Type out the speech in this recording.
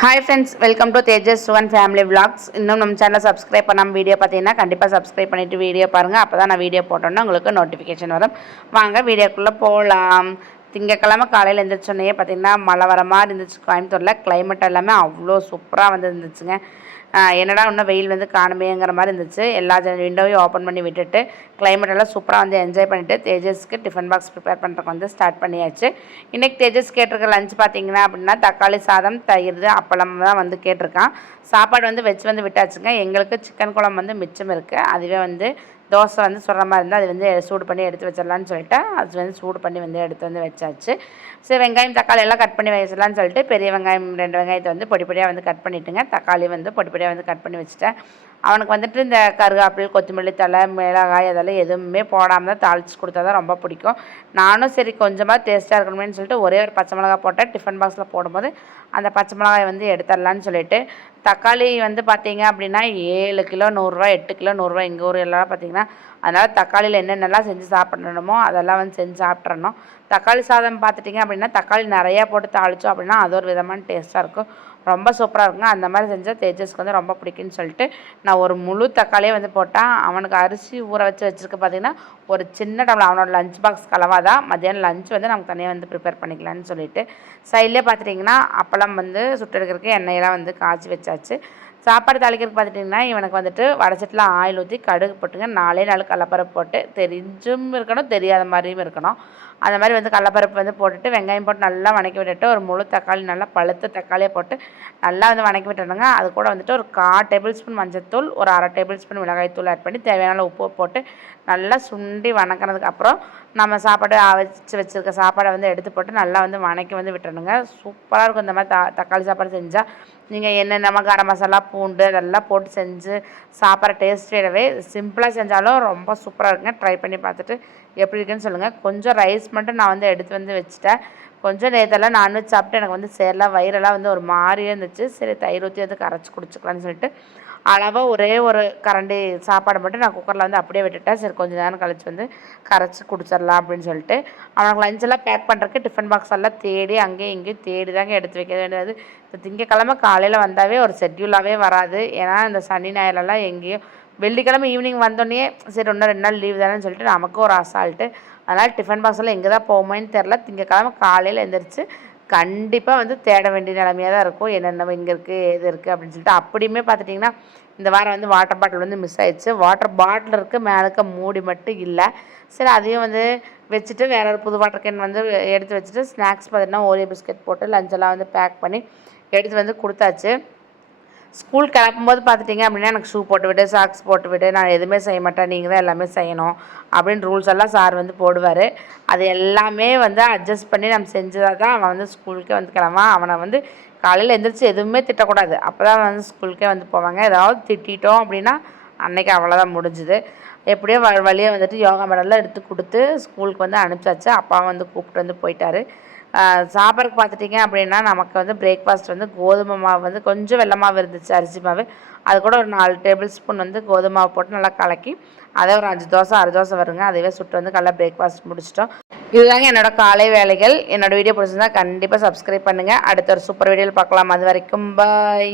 Hi friends welcome to Tejas one family vlogs இன்னும் நம்ம சேனலை சப்ஸ்கிரைப் பண்ணாமல் வீடியோ பார்த்தீங்கன்னா கண்டிப்பாக சப்ஸ்கிரைப் பண்ணிவிட்டு வீடியோ பாருங்கள் அப்போ தான் நான் வீடியோ போட்டோன்னா உங்களுக்கு நோட்டிஃபிகேஷன் வரும். வாங்க வீடியோக்குள்ளே போகலாம் திங்கக்கிழமை காலையில் எழுந்திரிச்சோன்னே பார்த்தீங்கன்னா மழை வர மாதிரி இருந்துச்சு. கோயம்புத்தூரில் கிளைமேட் எல்லாமே அவ்வளோ சூப்பராக வந்து இருந்துச்சுங்க என்னடா இன்னும் வெயில் வந்து காணுமேங்கிற மாதிரி இருந்துச்சு. எல்லா விண்டோவையும் ஓப்பன் பண்ணி விட்டுட்டு கிளைமேட் எல்லாம் சூப்பராக வந்து என்ஜாய் பண்ணிவிட்டு தேஜஸ்க்கு டிஃபன் பாக்ஸ் ப்ரிப்பேர் பண்ணுறதுக்கு வந்து ஸ்டார்ட் பண்ணியாச்சு. இன்றைக்கி தேஜஸ் கேட்டிருக்க லஞ்ச் பார்த்தீங்கன்னா அப்படின்னா தக்காளி சாதம் தயிர் அப்பளம் தான் வந்து கேட்டிருக்கான். சாப்பாடு வந்து வச்சு வந்து விட்டாச்சுங்க. எங்களுக்கு சிக்கன் குழம்பு வந்து மிச்சம் இருக்குது அதுவே வந்து தோசை வந்து சுடுற மாதிரி இருந்தால் அது வந்து சூடு பண்ணி எடுத்து வச்சிடலான்னு சொல்லிட்டு அது வந்து சூடு பண்ணி வந்து எடுத்து வந்து வச்சாச்சு. சரி வெங்காயம் தக்காளி எல்லாம் கட் பண்ணி வச்சிடலான்னு சொல்லிட்டு பெரிய வெங்காயம் ரெண்டு வெங்காயத்தை வந்து பொடி பொடியாக வந்து கட் பண்ணிட்டுங்க. தக்காளி வந்து பொடி பொடியாக வந்து கட் பண்ணி வச்சுட்டேன். அவனுக்கு வந்துட்டு இந்த கருகாப்பில் கொத்தமல்லி தலை மிளகாய் அதெல்லாம் எதுவுமே போடாமல் தான் தாளிச்சு கொடுத்தா தான் ரொம்ப பிடிக்கும். நானும் சரி கொஞ்சமாக டேஸ்ட்டாக இருக்கணுமேனு சொல்லிட்டு ஒரே ஒரு பச்சை மிளகாய் போட்டேன். டிஃபன் பாக்ஸில் போடும்போது அந்த பச்சை மிளகாய் வந்து எடுத்துடலான்னு சொல்லிட்டு. தக்காளி வந்து பார்த்தீங்க அப்படின்னா ஏழு கிலோ நூறுரூவா எட்டு கிலோ நூறுரூவா எங்கள் ஊர் எல்லாம் பார்த்தீங்கன்னா அதனால் தக்காளியில் என்னென்னலாம் செஞ்சு சாப்பிடணுமோ அதெல்லாம் வந்து செஞ்சு சாப்பிட்றணும் தக்காளி சாதம் பார்த்துட்டிங்க அப்படின்னா தக்காளி நிறையா போட்டு தாளித்தோம் அப்படின்னா அது ஒரு விதமான டேஸ்ட்டாக இருக்கும். ரொம்ப சூப்பராக இருக்குங்க. அந்த மாதிரி செஞ்சால் தேஜஸ்க்கு வந்து ரொம்ப பிடிக்கும்னு சொல்லிட்டு நான் ஒரு முழு தக்காளியே வந்து போட்டேன் அவனுக்கு அரிசி ஊற வச்சு வச்சுருக்க பார்த்தீங்கன்னா ஒரு சின்ன டம்ளர் அவனோட லஞ்ச் பாக்ஸ் கலவா தான் மத்தியானம் லஞ்ச் வந்து நமக்கு தனியாக வந்து ப்ரிப்பேர் பண்ணிக்கலாம்னு சொல்லிட்டு சைட்லேயே பார்த்துட்டிங்கன்னா அப்பளம் வந்து சுட்டெடுக்கிறதுக்கு எண்ணெயெல்லாம் வந்து காய்ச்சி வச்சாச்சு. சாப்பாடு தாளிக்கிறதுக்கு பார்த்துட்டிங்கன்னா இவனுக்கு வந்துட்டு வடச்சட்டில் ஆயில் ஊற்றி கடுகு போட்டுங்க நாலே நாலு கடலப்பருப்பு போட்டு தெரிஞ்சும் இருக்கணும் தெரியாத மாதிரியும் இருக்கணும். அந்த மாதிரி வந்து கடலப்பருப்பு வந்து போட்டுட்டு வெங்காயம் போட்டு நல்லா வணக்கி விட்டுட்டு ஒரு முழு தக்காளி நல்லா பழுத்த தக்காளியை போட்டு நல்லா வந்து வணக்கி விட்டுணுங்க அது கூட வந்துட்டு ஒரு கா டேபிள் ஸ்பூன் மஞ்சத்தூள் ஒரு அரை டேபிள் ஸ்பூன் மிளகாய்த்தூள் ஆட் பண்ணி தேவையான உப்பு போட்டு நல்லா சுண்டி வணக்கினதுக்கு அப்புறம் நம்ம சாப்பாடு வச்சு வச்சுருக்க சாப்பாடை வந்து எடுத்து போட்டு நல்லா வந்து வணக்கி வந்து விட்டுறணுங்க சூப்பராக இருக்கும் இந்த மாதிரி த தக்காளி சாப்பாடு செஞ்சால் நீங்கள் என்னென்ன கரம் மசாலா பூண்டு அதெல்லாம் போட்டு செஞ்சு சாப்பிட்ற டேஸ்ட்டாகவே சிம்பிளாக செஞ்சாலும் ரொம்ப சூப்பராக இருக்குங்க. ட்ரை பண்ணி பார்த்துட்டு எப்படி இருக்குன்னு சொல்லுங்கள் கொஞ்சம் ரைஸ் மட்டும் நான் வந்து எடுத்து வந்து வச்சுட்டேன். கொஞ்சம் நேரத்தெல்லாம் நான்வெஜ் சாப்பிட்டு எனக்கு வந்து சேரலாம். வயிறெல்லாம் வந்து ஒரு மாதிரியே இருந்துச்சு. சரி தயிர் ஊற்றி வந்து கரைச்சி குடிச்சிக்கலான்னு சொல்லிட்டு அளவாக ஒரே ஒரு கரண்டி சாப்பாடு மட்டும் நான் குக்கரில் வந்து அப்படியே விட்டுட்டேன். சரி கொஞ்சம் நேரம் கழிச்சு வந்து கரைச்சி குடிச்சிடலாம் அப்படின்னு சொல்லிட்டு. அவனுக்கு லஞ்செல்லாம் பேக் பண்ணுறதுக்கு டிஃபன் பாக்ஸ் எல்லாம் தேடி அங்கேயும் இங்கேயும் தேடி தாங்க எடுத்து வைக்க வேண்டியது. இப்போ திங்கக்கிழமை காலையில் வந்தாவே ஒரு ஷெட்யூலாகவே வராது. ஏன்னா இந்த சனி ஞாயிறெல்லாம் எங்கேயும் வெள்ளிக்கிழமை ஈவினிங் வந்தோடனே சரி ஒன்று ரெண்டு நாள் லீவ் தானேன்னு சொல்லிட்டு நமக்கு ஒரு அசால்ட்டு அதனால் டிஃபன் பாக்ஸில் எங்கே தான் போகுமோன்னு தெரில திங்கக்கிழமை காலையில் எழுந்திரிச்சு கண்டிப்பாக வந்து தேட வேண்டிய நிலமையாக தான் இருக்கும் என்னென்ன இங்கே இருக்குது எது இருக்குது அப்படின்னு சொல்லிட்டு அப்படியுமே பார்த்துட்டிங்கன்னா இந்த வாரம் வந்து வாட்டர் பாட்டில் வந்து மிஸ் ஆயிடுச்சு. வாட்டர் பாட்டில் இருக்குது மேலே மூடி மட்டும் இல்லை. சரி அதையும் வந்து வச்சுட்டு வேற ஒரு புது வாட்டர் கேன் வந்து எடுத்து வச்சுட்டு ஸ்நாக்ஸ் பார்த்தீங்கன்னா ஓரியோ பிஸ்கட் போட்டு லஞ்செல்லாம் வந்து பேக் பண்ணி எடுத்து வந்து கொடுத்தாச்சு. ஸ்கூல் கிளப்பும்போது பார்த்துட்டிங்க அப்படின்னா எனக்கு ஷூ போட்டு விடு சாக்ஸ் போட்டு விடு நான் எதுவுமே செய்ய மாட்டேன் நீங்கள் தான் எல்லாமே செய்யணும் அப்படின்னு ரூல்ஸ் எல்லாம் சார் வந்து போடுவார். அது எல்லாமே வந்து அட்ஜஸ்ட் பண்ணி நம்ம செஞ்சதாக தான் அவன் வந்து ஸ்கூலுக்கே வந்து கிளம்புவான். அவனை வந்து காலையில் எந்திரிச்சு எதுவுமே திட்டக்கூடாது. அப்போ தான் வந்து ஸ்கூலுக்கே வந்து போவாங்க. ஏதாவது திட்டிட்டோம் அப்படின்னா அன்னைக்கு அவ்வளோதான் முடிஞ்சுது. எப்படியோ வ வந்துட்டு யோகா மெடலில் எடுத்து கொடுத்து ஸ்கூலுக்கு வந்து அனுப்பிச்சாச்சு. அப்பா வந்து கூப்பிட்டு வந்து போயிட்டாரு. சாப்பாடுக்கு பார்த்துட்டிங்க அப்படின்னா நமக்கு வந்து பிரேக்ஃபாஸ்ட் வந்து கோதுமை மாவு வந்து கொஞ்சம் வெள்ளை மாவு இருந்துச்சு அரிசி மாவு. அது கூட ஒரு நாலு டேபிள் ஸ்பூன் வந்து கோதுமை மாவு போட்டு நல்லா கலக்கி அதை ஒரு அஞ்சு தோசை ஆறு தோசை வருங்க. அதுவே சுட்டு வந்து காலைல பிரேக்ஃபாஸ்ட் முடிச்சிட்டோம். இதுதாங்க என்னோட காலை வேலைகள். என்னோடய வீடியோ பிடிச்சிருந்தா கண்டிப்பாக சப்ஸ்கிரைப் பண்ணுங்கள் அடுத்த ஒரு சூப்பர் வீடியோவில் பார்க்கலாம். அது வரைக்கும் பாய்